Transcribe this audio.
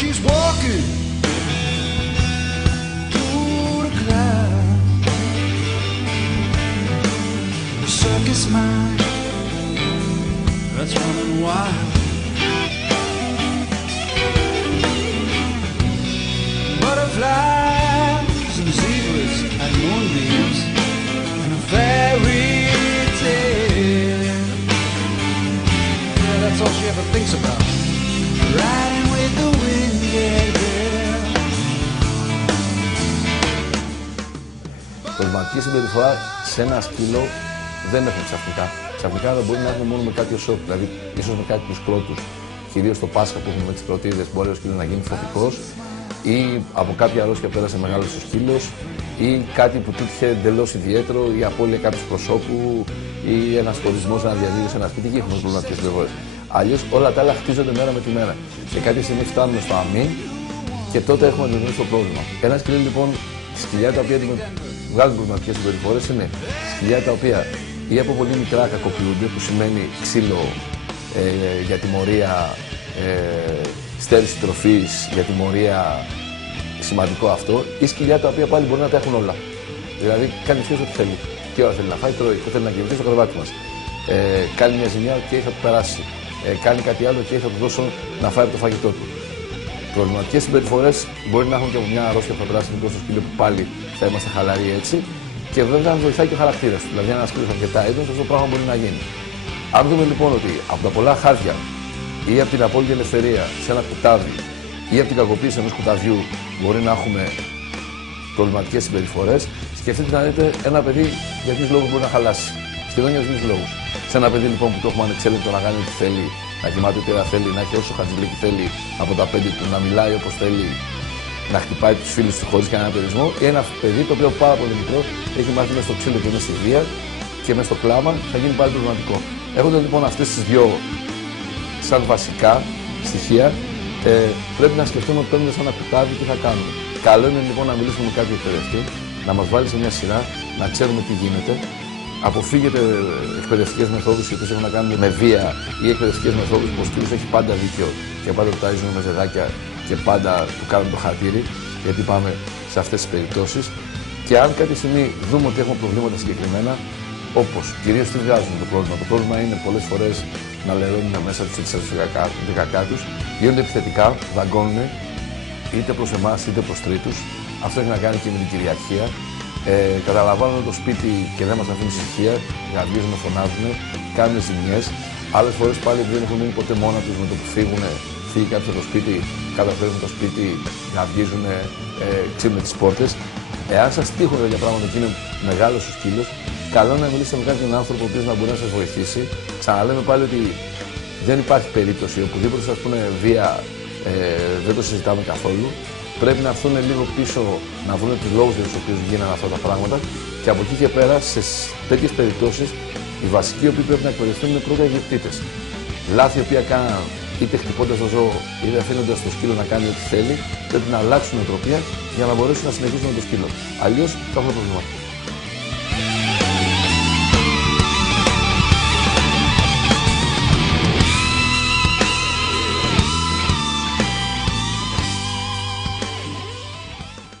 she's walking through the crowd. The circus mind that's running wild. Butterflies and zebras and moonbeams and a fairy tale. Yeah, that's all she ever thinks about. Riding with the wind, yeah, yeah. Προβληματική συμπεριφορά σε ένα σκύλο δεν έχουν ξαφνικά. Ξαφνικά δεν μπορεί να έχουμε μόνο με κάποιο σοκ, δηλαδή ίσως με κάποιους κρότους, κυρίως το Πάσχα που έχουμε με τις κροτίδες, μπορεί ο σκύλος να γίνει φωτικός ή από κάποια αρρώστια πέρασε μεγάλος ο σκύλος ή κάτι που τύχε εντελώς ιδιαίτερο ή απώλεια κάποιου προσώπου ή ένας χωρισμός να διαδίδει σε ένα σπίτι και έχουμε προβληματικές συμπεριφορές. Αλλιώς όλα τα άλλα χτίζονται μέρα με τη μέρα. Σε κάποια στιγμή φτάνουμε στο αμήν και τότε έχουμε αντιμετωπίσει το πρόβλημα. Ένα σκυλί λοιπόν, σκυλιά τα οποία βγάζουν προβληματικές συμπεριφορές είναι σκυλιά τα οποία ή από πολύ μικρά κακοποιούνται, που σημαίνει ξύλο για τιμωρία, στέρηση τροφής για τιμωρία, σημαντικό αυτό, ή σκυλιά τα οποία πάλι μπορεί να τα έχουν όλα. Δηλαδή κάνει σχέση ό,τι θέλει. Τι ώρα θέλει να φάει, τρώει, θέλει να κοιμηθεί στο κρεβάτι μας. Κάνει μια ζημιά και θα του περάσει. Κάνει κάτι άλλο και θα του δώσω να φάει από το φαγητό του. Προβληματικές συμπεριφορές μπορεί να έχουν και από μια αρρώστια που θα περάσει στο σκύλο που πάλι θα είμαστε χαλαροί έτσι. Και βέβαια βοηθάει και ο χαρακτήρας του. Δηλαδή, αν ένα σκύλο αρκετά έντονο, αυτό το πράγμα μπορεί να γίνει. Αν δούμε λοιπόν ότι από τα πολλά χάρτια ή από την απόλυτη ελευθερία σε ένα κουτάβι ή από την κακοποίηση ενός κουταβιού μπορεί να έχουμε προβληματικές συμπεριφορές, σκεφτείτε να δείτε ένα παιδί για ποιους λόγους μπορεί να χαλάσει. Σχεδόν για τους λόγους. Σε ένα παιδί λοιπόν που το έχουμε ανεξέλεγκτο να κάνει ό,τι θέλει, να κοιμάται ό,τι ώρα θέλει, να έχει όσο χατζηλίκι θέλει από τα 5 του, να μιλάει όπως θέλει, να χτυπάει τους φίλους του χωρίς κανένα περιορισμό, ή ένα παιδί το οποίο πάρα πολύ μικρό έχει μάθει μέσα στο ξύλο και μέσα στη βία και μέσα στο κλάμα, θα γίνει πάλι προβληματικό. Έχοντας λοιπόν αυτές τις δύο σαν βασικά στοιχεία, πρέπει να σκεφτούμε ότι παίρνουμε σαν ένα κουτάβι τι θα κάνουμε. Καλό είναι λοιπόν να μιλήσουμε με κάποιο εκπαιδευτή, να μας βάλει σε μια σειρά, να ξέρουμε τι γίνεται. Αποφύγετε εκπαιδευτικές μεθόδους οι οποίες έχουν να κάνουν με βία ή εκπαιδευτικές μεθόδους που ο σκύλος έχει πάντα δίκιο και πάντα του ταΐζουν με ζεδάκια και πάντα του κάνουν το χατήρι, γιατί πάμε σε αυτές τις περιπτώσεις. Και αν κάποια στιγμή δούμε ότι έχουμε προβλήματα συγκεκριμένα, όπως κυρίως τι βγάζουν το πρόβλημα. Το πρόβλημα είναι πολλές φορές να λερώνουν μέσα τους τη κακά τους, γίνονται επιθετικά, δαγκώνουν είτε προς εμάς είτε προς τρίτους. Αυτό έχει να κάνει και με την κυριαρχία. Καταλαμβάνουν το σπίτι και δεν μας αφήνουν ησυχία, γαργίζουν, φωνάζουν, κάνουν ζημιές. Άλλες φορές πάλι δεν έχουν μείνει ποτέ μόνα τους, με το που φύγει κάποιος από το σπίτι, καταφέρουν το σπίτι, γαργίζουν, ξύνουν τις πόρτες. Εάν σας τύχουν τέτοια πράγματα και είναι μεγάλος ο σκύλος, καλό είναι να μιλήσετε με κάποιον άνθρωπο ο οποίος να μπορεί να σας βοηθήσει. Ξαναλέμε πάλι ότι δεν υπάρχει περίπτωση, οπουδήποτε σας πούνε βία, δεν το συζητάμε καθόλου. Πρέπει να έρθουν λίγο πίσω, να βρουν τους λόγους για τους οποίους γίνανε αυτά τα πράγματα και από εκεί και πέρα, σε τέτοιες περιπτώσεις, οι βασικοί οι οποίοι πρέπει να εκπαιδευτούν είναι πρώτα οι διοκτήτες. Λάθη οι οποία κάναν είτε χτυπώντας το ζώο είτε αφήνοντας το σκύλο να κάνει ό,τι θέλει, πρέπει να αλλάξουν νοοτροπία για να μπορέσουν να συνεχίσουν με το σκύλο. Αλλιώς θα έχουμε προβλήματα.